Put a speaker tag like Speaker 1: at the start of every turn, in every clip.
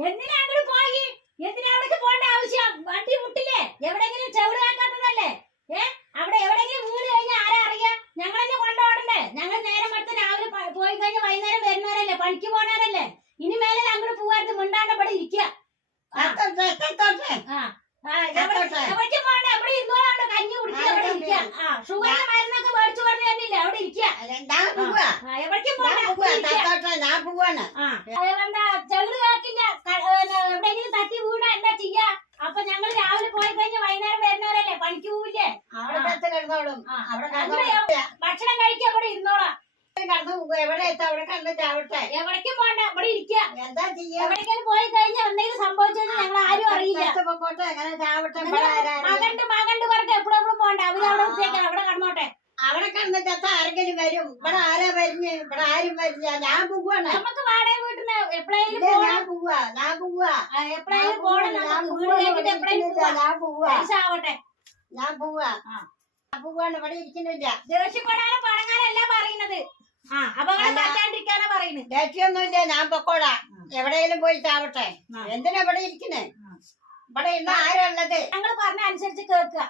Speaker 1: എന്തിനാ അങ്ങോട്ട് പോയി? എന്തിനാ അവിടേക്ക് പോകേണ്ട ആവശ്യം? വണ്ടി മുട്ടില്ലേ? എവിടെങ്കിലും ചെവിട് കാക്കാത്തതല്ലേ ഏ? അവിടെ എവിടെങ്കിലും വീട് കഴിഞ്ഞാൽ ആരാ അറിയാ? ഞങ്ങളെന്നെ കൊണ്ടോടണ്ടേ ഞങ്ങൾ നേരം എടുത്ത് രാവിലെ പോയി കഴിഞ്ഞാൽ വൈകുന്നേരം വരുന്നവരല്ലേ? പണിക്ക് പോണവരല്ലേ? ഇനി മേലെ അങ്ങോട്ട് പോകാറുണ്ട് മിണ്ടാണ്ട് ഇവിടെ ഇരിക്കുക കഞ്ഞി കുടിക്കുക അവിടെ ഇരിക്കുക ആ ഷുഗറിന്റെ മരുന്നൊക്കെ മേടിച്ചു തന്നില്ല അവിടെ ഇരിക്കുക എവിടേക്കും
Speaker 2: ഞാൻ
Speaker 1: പോകണ്ട
Speaker 2: പോവാ
Speaker 1: ഇവിടെ ഇരിക്കുക.
Speaker 2: എത്തോട്ടെ, ഞാൻ പോവാണ്
Speaker 1: ആ, അതെന്താ ചെവിട് കേക്കില്ല ക- ഏ, എവിടെയെങ്കിലും തട്ടി വീണ എന്താ ചെയ്യാ അപ്പൊ ഞങ്ങൾ രാവിലെ പോയി കഴിഞ്ഞ് വൈകുന്നേരം വരുന്നവരല്ലേ പണിക്ക് പോവില്ലേ
Speaker 2: അവിടെ
Speaker 1: ആ.
Speaker 2: കത്ത് കിടന്നോളും അവിടെ
Speaker 1: ഭക്ഷണം കഴിക്കാൻ ഇവിടെ ഇരുന്നോളാം.
Speaker 2: കിടന്നു എവിടെ എത്താ? അവിടെ കണ്ടിട്ടാവട്ടെ
Speaker 1: എവിടേക്കും പോണ്ട ഇവിടെ ഇരിക്കുക
Speaker 2: എന്താ ചെയ്യാ?
Speaker 1: എവിടേക്കും പോയി കഴിഞ്ഞാൽ എന്തെങ്കിലും സംഭവിച്ചെന്ന് ഞങ്ങൾ ആരും അറിയില്ല.
Speaker 2: പൊക്കോട്ടെ എങ്ങനെ ചാവട്ടെ
Speaker 1: മകണ്ട് മകണ്ട് പറഞ്ഞ് എപ്പോഴും എപ്പോഴും പോണ്ട. അവർ അവിടെ അവിടെ കടന്നോട്ടെ.
Speaker 2: അവിടെ കണ്ടിട്ട് ആരെങ്കിലും വരും? ഇവിടെ ആരാ വരുന്നേ? ഇവിടെ ആരും വരില്ല. ഞാൻ പോവാണ്.
Speaker 1: നമുക്ക് വാടക വീട്ടിന് പോകണം
Speaker 2: ഞാൻ പോവാ ഞാൻ പോവാ.
Speaker 1: എപ്പോഴെങ്കിലും പോകണം വീട് കഴിഞ്ഞിട്ട് എപ്പോഴെങ്കിലും
Speaker 2: ഞാൻ പോവാ. ഞാൻ പോവാ. പോവാണ്. ഇവിടെ ഇരിക്കുന്നില്ല.
Speaker 1: ദേഷ്യപ്പെടാനും പടങ്ങാനല്ല പറയുന്നത്. ആ അപകടം
Speaker 2: അല്ല.
Speaker 1: പറ്റാണ്ടിരിക്കാനാ പറയുന്നത്.
Speaker 2: ദേഷ്യമൊന്നുമില്ല. ഞാൻ പൊക്കോടാ എവിടെയെങ്കിലും പോയി ചാവട്ടെ. എന്തിനാ ഇവിടെ ഇരിക്കുന്നേ. ഇവിടെ ഇന്ന് ആരുള്ളത്?
Speaker 1: ഞങ്ങൾ പറഞ്ഞ അനുസരിച്ച് കേൾക്കുക.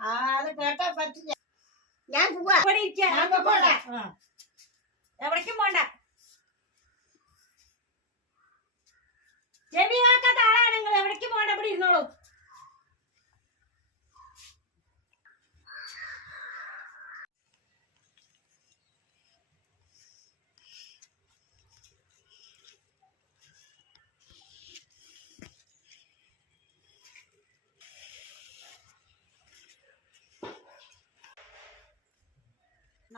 Speaker 2: ആ അത് കേട്ടാ പറ്റില്ല. ഞാൻ പോവാ.
Speaker 1: ഇവിടെ
Speaker 2: ഞാൻ പൊക്കോളാം.
Speaker 1: ആ. എവിടേക്കും പോണ്ട. ചെവി കാക്കാത്ത ആളാണ് നിങ്ങൾ എവിടേക്കും പോണ്ട. ഇവിടെ ഇരുന്നോളൂ.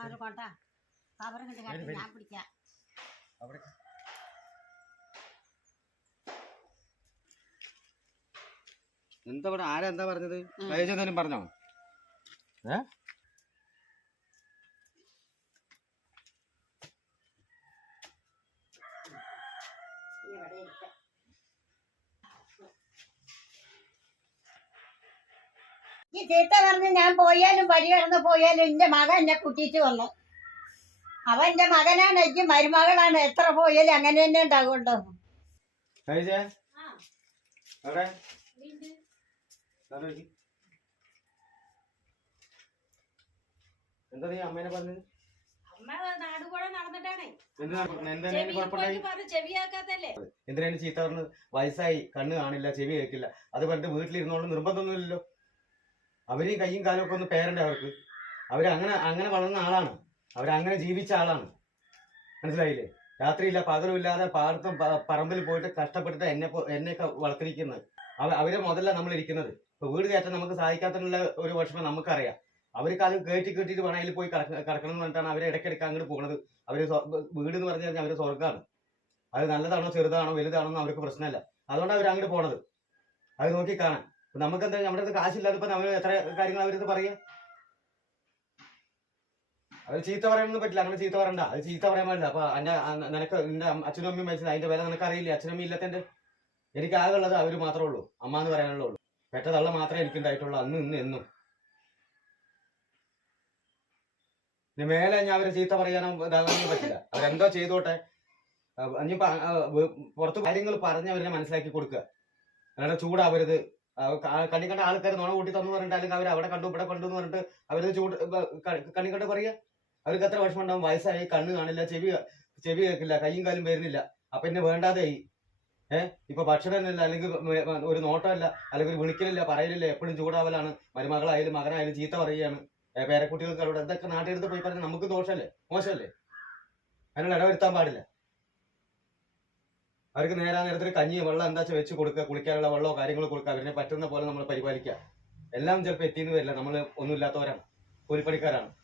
Speaker 2: നാല് കോട്ട. കവറും കാട്ടി ഞാൻ പിടിക്കാം.
Speaker 3: എന്താ ഇവിടെ? ആരാ എന്താ പറഞ്ഞത്?
Speaker 2: ഉം.
Speaker 3: കഴിച്ചെന്തായാലും പറഞ്ഞോ? ഏ?
Speaker 2: ഇവിടെ ഇരിക്കാം? ചീത്ത പറഞ്ഞ് ഞാൻ പോയാലും വഴി കടന്ന് പോയാലും എന്റെ മകൻ എന്നെ കുട്ടിച്ചു വന്നു. അവൻ എന്റെ മകനാണ് എനിക്ക് മരുമകളാണ് എത്ര പോയാലും അങ്ങനെ തന്നെ
Speaker 1: വീണ്ട്.
Speaker 3: എന്താ നീ അമ്മേനെ പറഞ്ഞത്? എന്തിനാണ് ചീത്ത പറഞ്ഞത്? വയസ്സായി കണ്ണ് കാണില്ല ചെവി കേൾക്കില്ല. അത് പറഞ്ഞിട്ട് വീട്ടിലിരുന്നോണ്ട് നിർബന്ധമൊന്നുമില്ലല്ലോ. അവർ ഈ കയ്യും കാലും ഒക്കെ ഒന്ന് പേരണ്ട അവർക്ക്? അവരങ്ങനെ അങ്ങനെ വളർന്ന ആളാണ്. അവരങ്ങനെ ജീവിച്ച ആളാണ്. മനസ്സിലായില്ലേ? രാത്രിയില്ല പകലുമില്ലാതെ പാടത്തും പറമ്പിൽ പോയിട്ട് കഷ്ടപ്പെട്ടിട്ട് എന്നെ എന്നെയൊക്കെ വളർത്തിരിക്കുന്നത് അവ അവരെ മുതല നമ്മൾ ഇരിക്കുന്നത് ഇപ്പൊ വീട് കയറ്റാൻ നമുക്ക് സഹായിക്കാത്തതിനുള്ള ഒരു വിഷമം നമുക്കറിയാം. അവർക്ക് അത് കയറ്റി കേട്ടിട്ട് വേണം അതിൽ പോയി കടക്ക- കിടക്കണം എന്ന് പറഞ്ഞിട്ടാണ് അവരെ ഇടയ്ക്കിടയ്ക്ക് അങ്ങോട്ട് പോകുന്നത് അവർ വീട് എന്ന് പറഞ്ഞു കഴിഞ്ഞാൽ അവർ സ്വർഗമാണ് അത് നല്ലതാണോ ചെറുതാണോ വലുതാണോ അവർക്ക് പ്രശ്നമല്ല. അതുകൊണ്ട് അവർ അങ്ങോട്ട് പോണത്. അത് നോക്കി കാണാൻ. നമുക്ക് എന്താ നമ്മുടെ അടുത്ത് കാശില്ലാതെ ഇപ്പൊ നമ്മൾ എത്ര കാര്യങ്ങൾ അവരത് പറയാ? അവർ ചീത്ത പറയാനൊന്നും പറ്റില്ല. അങ്ങനെ ചീത്ത പറയണ്ട. അത് ചീത്ത പറയാൻ പാടില്ല. അപ്പൊ എന്റെ നിനക്ക് നിന്റെ അമ്മ- അച്ഛനും അമ്മയും മരിച്ചത്. അതിന്റെ വില നിനക്ക് അറിയില്ല അച്ഛനും അമ്മയും ഇല്ലാത്തന്റെ എനിക്ക് ആകെ ഉള്ളത് അവർ മാത്രമേ ഉള്ളൂ. അമ്മ എന്ന് പറയാനുള്ളൂ തള്ള മാത്രമേ എനിക്ക് ഉണ്ടായിട്ടുള്ളൂ. അന്ന് ഇന്ന് എന്നും. മേലെ ഞാൻ അവരെ ചീത്ത പറയാനോ ഇതാകാനോ പറ്റില്ല. അവരെന്തോ ചെയ്തോട്ടെ. ഇനി പുറത്ത് കാര്യങ്ങൾ പറഞ്ഞ് അവരെ മനസ്സിലാക്കി കൊടുക്കുക. അല്ലാതെ ചൂടാവരുത്. അഹ് ക- കണ്ണി കണ്ട ആൾക്കാർ നുണ കൂട്ടി തന്നു പറഞ്ഞിട്ട് അല്ലെങ്കിൽ അവർ അവിടെ കണ്ടു ഇവിടെ കണ്ടു എന്ന് പറഞ്ഞിട്ട് അവരത് ചൂട് ബ- ക- കണ്ണി പറയുക? അവർക്ക് എത്ര വിഷമം ഉണ്ടാവും വയസ്സായി കണ്ണ് കാണില്ല ചെവി ചെവി കേൾക്കില്ല കൈയും കാലും വരുന്നില്ല. അപ്പൊ എന്നെ വേണ്ടാതെയായി ഏഹ് ഇപ്പൊ ഭക്ഷണമില്ല അല്ലെങ്കിൽ ഒരു നോട്ടമല്ല അല്ലെങ്കിൽ ഒരു വിളിക്കലില്ല പറയലില്ല എപ്പോഴും ചൂടാവലാണ്. മരുമകളായാലും മകനായാലും ചീത്ത പറയുകയാണ്. പേരക്കുട്ടികൾക്ക് അവിടെ എന്തൊക്കെ നാട്ടിലെടുത്ത് പോയി പറഞ്ഞാൽ നമുക്ക് ദോഷമല്ലേ? മോശമല്ലേ? അതിനുള്ള ഇടവരുത്താൻ പാടില്ല. അവർക്ക് നേരാ നേരത്തിൽ കഞ്ഞി വെള്ളം എന്താ വെച്ച് കൊടുക്കുക കുളിക്കാനുള്ള വെള്ളമോ കാര്യങ്ങളോ കൊടുക്കുക അവരെ പറ്റുന്ന പോലെ നമ്മൾ പരിപാലിക്കുക എല്ലാം ചിലപ്പോൾ എത്തിയെന്ന് വരില്ല. നമ്മൾ ഒന്നുമില്ലാത്തവരാണ്. കൂലിപ്പണിക്കാരാണ്.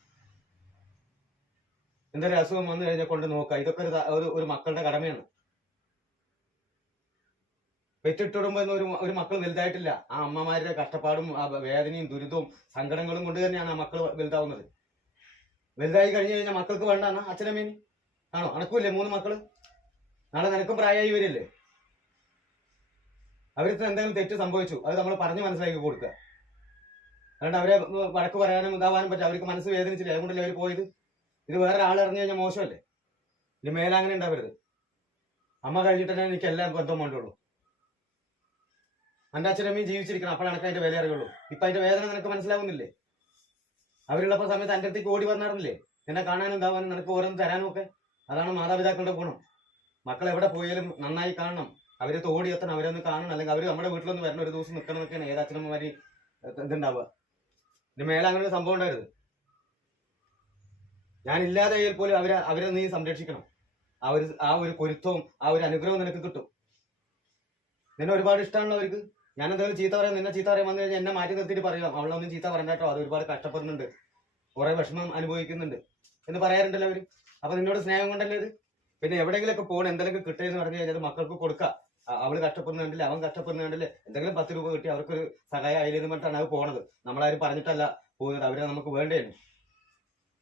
Speaker 3: എന്തൊരു അസുഖം വന്നു കഴിഞ്ഞാൽ കൊണ്ട് നോക്കുക ഇതൊക്കെ ഒരു ഒരു- മക്കളുടെ കടമയാണ്. പെറ്റിട്ടിടുമ്പോ ഒരു ഒരു മക്കൾ വലുതായിട്ടില്ല. ആ അമ്മമാരുടെ കഷ്ടപ്പാടും ആ വേദനയും ദുരിതവും സങ്കടങ്ങളും കൊണ്ട് തന്നെയാണ് ആ മക്കൾ വലുതാവുന്നത്. വലുതായി കഴിഞ്ഞു കഴിഞ്ഞാൽ മക്കൾക്ക് വേണ്ടാണ് അച്ഛനമ്മേനി? ആണോ? അണക്കൂല്ലേ മൂന്ന് മക്കൾ? നാളെ നിനക്കും പ്രായമായി വരില്ലേ അവർക്ക് എന്തെങ്കിലും തെറ്റ് സംഭവിച്ചു അത് നമ്മൾ പറഞ്ഞു മനസ്സിലാക്കി കൊടുക്കുക. അതുകൊണ്ട് അവരെ വഴക്ക് പറയാനും ഇതാവാനും പറ്റും അവർക്ക് മനസ്സ് വേദനിച്ചില്ലേ? അതുകൊണ്ടല്ലേ അവർ പോയത്? ഇത് വേറെ ആൾ ഇറങ്ങി കഴിഞ്ഞാൽ മോശമല്ലേ? ഇനി മേലെ അങ്ങനെ ഉണ്ടാവരുത്. അമ്മ കഴിഞ്ഞിട്ടേ എനിക്ക് എല്ലാ ബന്ധവും വേണ്ടുള്ളൂ എന്റെ അച്ഛനമ്മയും ജീവിച്ചിരിക്കണം. അപ്പോഴാണ് എനിക്ക് അതിന്റെ വില അറിയുള്ളൂ. ഇപ്പൊ അതിന്റെ വേദന നിനക്ക് മനസ്സിലാവുന്നില്ലേ? അവരുള്ളപ്പോ സമയത്ത് എന്റെ അടുത്തേക്ക് ഓടി വന്നാറില്ലേ എന്നെ കാണാനും ഇതാവാനും നിനക്ക് ഓരോന്ന് തരാനും ഒക്കെ അതാണ് മാതാപിതാക്കളുടെ ഗുണം. മക്കൾ എവിടെ പോയാലും നന്നായി കാണണം. അവരെ തോടി എത്തണം അവരൊന്ന് കാണണം. അല്ലെങ്കിൽ അവർ നമ്മുടെ വീട്ടിലൊന്ന് വരണം ഒരു ദിവസം നിൽക്കണം എന്നൊക്കെയാണ് ഏതാച്ചനമ്മമാര് ഇതുണ്ടാവുക. ഇതിന് മേലെ അങ്ങനെ ഒരു സംഭവം ഉണ്ടായത് ഞാൻ ഇല്ലാതായാൽ പോലും അവരെ അവരെ നീ സംരക്ഷിക്കണം. ആ ഒരു ആ ഒരു പൊരുത്തവും ആ ഒരു അനുഗ്രഹവും നിനക്ക് കിട്ടും. നിന്നെ ഒരുപാട് ഇഷ്ടമാണല്ലോ അവർക്ക്. ഞാൻ എന്തെങ്കിലും ചീത്ത പറയാം നിന്നെ ചീത്ത പറയാൻ വന്നു കഴിഞ്ഞാൽ എന്നെ മാറ്റി നിർത്തിയിട്ട് പറയാം. അവളൊന്നും ചീത്ത പറയണ്ട കേട്ടോ. അത് ഒരുപാട് കഷ്ടപ്പെടുന്നുണ്ട്. കുറെ വിഷമം അനുഭവിക്കുന്നുണ്ട്. എന്ന് പറയാറുണ്ടല്ലോ അവർ. അപ്പൊ നിന്നോട് സ്നേഹം കൊണ്ടല്ലേ ഇത്? പിന്നെ എവിടെയെങ്കിലൊക്കെ പോകണം എന്തെങ്കിലും കിട്ടുമെന്ന് പറഞ്ഞു കഴിഞ്ഞാൽ മക്കൾക്ക് കൊടുക്കാം. അവൾ കഷ്ടപ്പെടുന്നുണ്ടല്ലേ അവൻ കഷ്ടപ്പെടുന്നുണ്ടല്ലേ എന്തെങ്കിലും പത്ത് രൂപ കിട്ടി അവർക്കൊരു സഹായം ആയില്ലെന്ന് പറഞ്ഞിട്ടാണ് അത് പോണത്. നമ്മളാരും പറഞ്ഞിട്ടല്ല പോകുന്നത് അവരെ നമുക്ക് വേണ്ടേനു.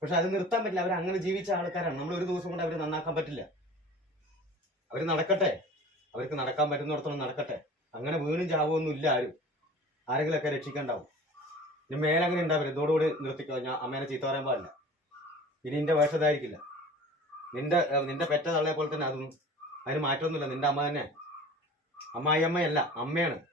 Speaker 3: പക്ഷെ അത് നിർത്താൻ പറ്റില്ല അവർ അങ്ങനെ ജീവിച്ച ആൾക്കാരാണ്. നമ്മൾ ഒരു ദിവസം കൊണ്ട് അവരെ നന്നാക്കാൻ പറ്റില്ല. അവർ നടക്കട്ടെ. അവർക്ക് നടക്കാൻ പറ്റുന്നിടത്തോളം നടക്കട്ടെ. അങ്ങനെ വീണും ചാവുമൊന്നും ഇല്ല ആരും. ആരെങ്കിലൊക്കെ രക്ഷിക്കണ്ടാവും. ഇനി മേലങ്ങനെ ഉണ്ടാവില്ല ഇതോടുകൂടി നിർത്തിക്കോ. ഞാൻ അമ്മേനെ ചീത്ത പറയാൻ പാടില്ല. ഇനി എന്റെ വേഷതായിരിക്കില്ല നിന്റെ നിന്റെ പെറ്റ തള്ളയെ പോലെ തന്നെ അതും. അതിന് മാറ്റമൊന്നുമില്ല. നിന്റെ അമ്മ തന്നെ. അമ്മായി അമ്മയല്ല അമ്മയാണ്.